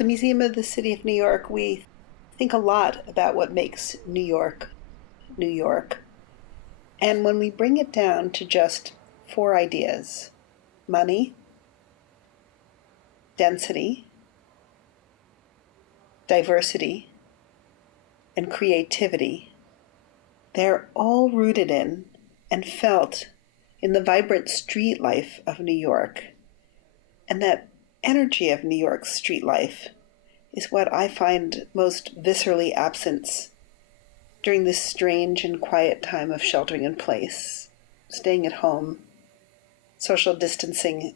the Museum of the City of New York, we think a lot about what makes New York, New York. And when we bring it down to just four ideas: money, density, diversity, and creativity, they're all rooted in and felt in the vibrant street life of New York. And that energy of New York's street life is what I find most viscerally absent during this strange and quiet time of sheltering in place, staying at home, social distancing,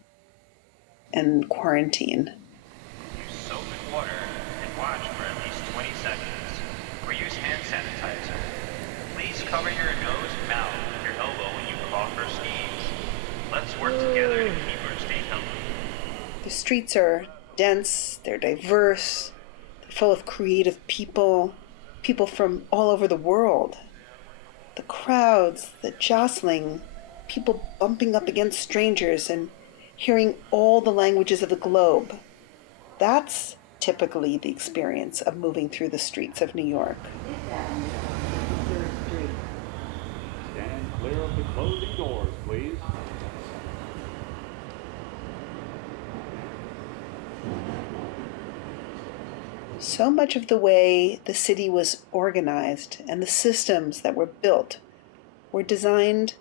and quarantine. Use soap and water and watch for at least 20 seconds. Or use hand sanitizer. Please cover your nose and mouth with your elbow when you cough or sneeze. Let's work together to keep our state healthy. The streets are dense, they're diverse, they're full of creative people from all over the world. The crowds, the jostling, people bumping up against strangers and hearing all the languages of the globe. That's typically the experience of moving through the streets of New York. Stand clear of the closing doors, please. So much of the way the city was organized and the systems that were built were designed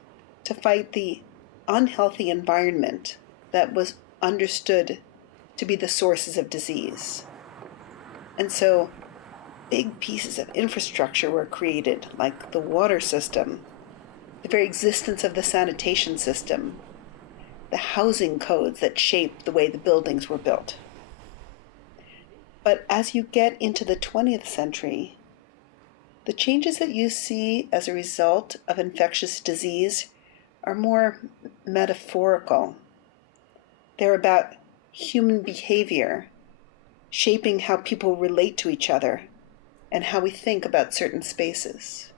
to fight the unhealthy environment that was understood to be the sources of disease. And so big pieces of infrastructure were created, like the water system, the very existence of the sanitation system, the housing codes that shaped the way the buildings were built. But as you get into the 20th century, the changes that you see as a result of infectious disease are more metaphorical. They're about human behavior, shaping how people relate to each other and how we think about certain spaces.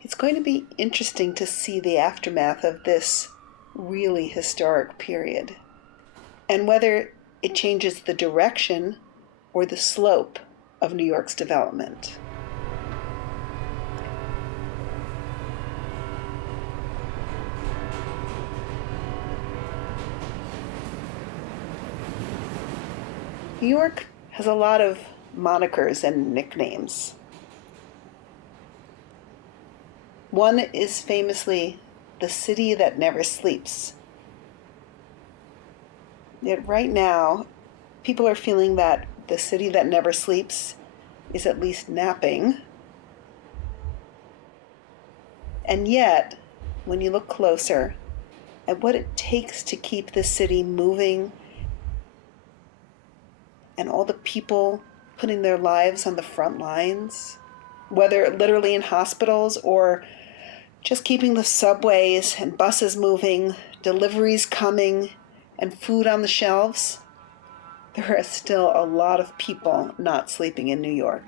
It's going to be interesting to see the aftermath of this really historic period, and whether it changes the direction or the slope of New York's development. New York has a lot of monikers and nicknames. One is famously the city that never sleeps. Yet right now, people are feeling that the city that never sleeps is at least napping. And yet, when you look closer at what it takes to keep this city moving and all the people putting their lives on the front lines, whether literally in hospitals or just keeping the subways and buses moving, deliveries coming, and food on the shelves, there are still a lot of people not sleeping in New York.